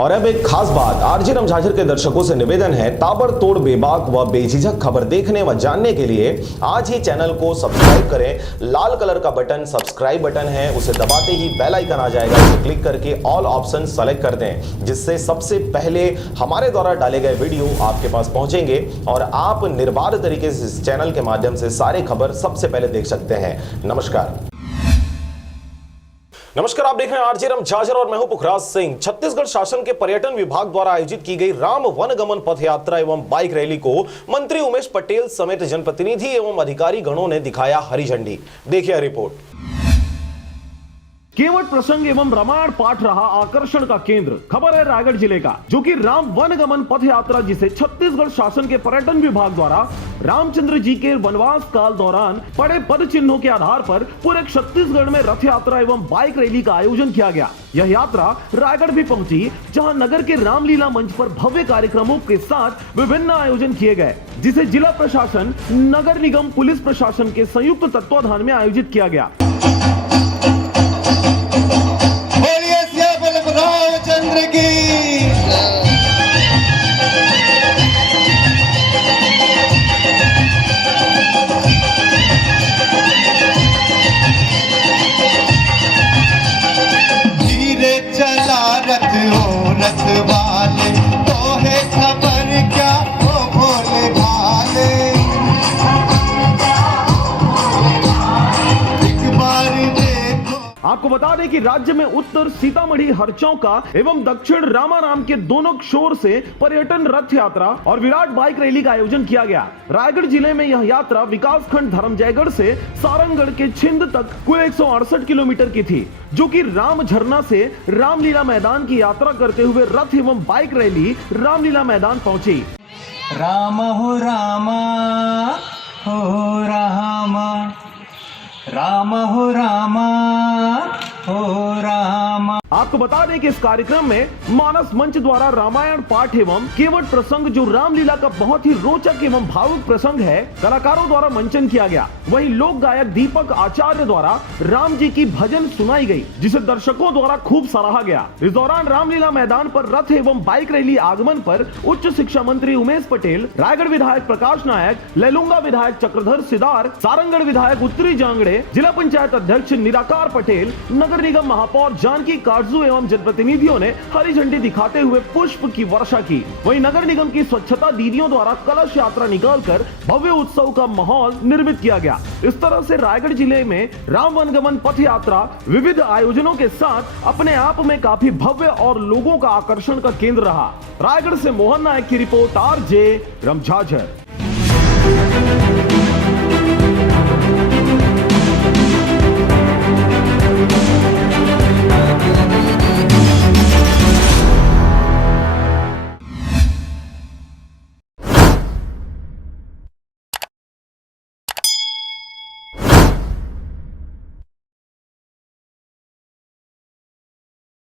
और अब एक खास बात, आरजे रमझाझर के दर्शकों से निवेदन है, ताबड़तोड़ बेबाक व बेझिझक खबर देखने व जानने के लिए आज ही चैनल को सब्सक्राइब करें। लाल कलर का बटन सब्सक्राइब बटन है, उसे दबाते ही बेल आइकन आ जाएगा, उसे क्लिक करके ऑल ऑप्शन सेलेक्ट कर दें, जिससे सबसे पहले हमारे द्वारा डाले गए वीडियो आपके पास पहुंचेंगे और आप निर्बाध तरीके से इस चैनल के माध्यम से सारे खबर सबसे पहले देख सकते हैं। नमस्कार, आप देख रहे हैं आरजे रमझाझर और मैं हूं पुखराज सिंह। छत्तीसगढ़ शासन के पर्यटन विभाग द्वारा आयोजित की गई राम वनगमन पथ यात्रा एवं बाइक रैली को मंत्री उमेश पटेल समेत जनप्रतिनिधि एवं अधिकारी गणों ने दिखाया हरी झंडी। देखिए रिपोर्ट। केवट प्रसंग एवं रामायण पाठ रहा आकर्षण का केंद्र। खबर है रायगढ़ जिले का, जो कि राम वनगमन पथ यात्रा, जिसे छत्तीसगढ़ शासन के पर्यटन विभाग द्वारा रामचंद्र जी के वनवास काल दौरान पड़े पद चिन्हों के आधार पर पूरे छत्तीसगढ़ में रथ यात्रा एवं बाइक रैली का आयोजन किया गया। यह यात्रा रायगढ़ भी पहुंची, जहां नगर के रामलीला मंच पर भव्य कार्यक्रमों के साथ विभिन्न आयोजन किए गए, जिसे जिला प्रशासन, नगर निगम, पुलिस प्रशासन के संयुक्त तत्वाधान में आयोजित किया गया। रामचंद्र की धीरे चला रथ हो रथ वाले, तो है खबर क्या हो भोले भाले। एक बार देखो। आपको बता दें कि राज्य में उत्तर सीतामढ़ी हरचौका एवं दक्षिण रामाराम के दोनों छोर से पर्यटन रथ यात्रा और विराट बाइक रैली का आयोजन किया गया। रायगढ़ जिले में यह यात्रा विकासखंड धर्मजयगढ़ से सारंगगढ़ के छिंद तक कुल 168 किलोमीटर की थी, जो कि राम झरना से रामलीला मैदान की यात्रा करते हुए रथ एवं बाइक रैली रामलीला मैदान पहुंची। राम हो रामा हो रामा, राम हो रामा हो रामा। आपको बता दें कि इस कार्यक्रम में मानस मंच द्वारा रामायण पाठ एवं केवट प्रसंग, जो रामलीला का बहुत ही रोचक एवं भावुक प्रसंग है, कलाकारों द्वारा मंचन किया गया। वहीं लोक गायक दीपक आचार्य द्वारा राम जी की भजन सुनाई गई, जिसे दर्शकों द्वारा खूब सराहा गया। इस दौरान रामलीला मैदान पर रथ एवं बाइक रैली आगमन पर उच्च शिक्षा मंत्री उमेश पटेल, रायगढ़ विधायक प्रकाश नायक, लैलूंगा विधायक चक्रधर सिदार, सारंगगढ़ विधायक उत्तरी जांगड़े, जिला पंचायत अध्यक्ष निराकार पटेल, नगर निगम महापौर जानकी काटजू एवं जनप्रतिनिधियों ने हरी झंडी दिखाते हुए पुष्प की वर्षा की। वहीं नगर निगम की स्वच्छता दीदियों द्वारा कलश यात्रा निकालकर भव्य उत्सव का माहौल निर्मित किया गया। इस तरह से रायगढ़ जिले में राम वनगमन पथ यात्रा विविध आयोजनों के साथ अपने आप में काफी भव्य और लोगों का आकर्षण का केंद्र रहा। रायगढ़ से मोहन नायक की रिपोर्ट, आरजे रमझाझर।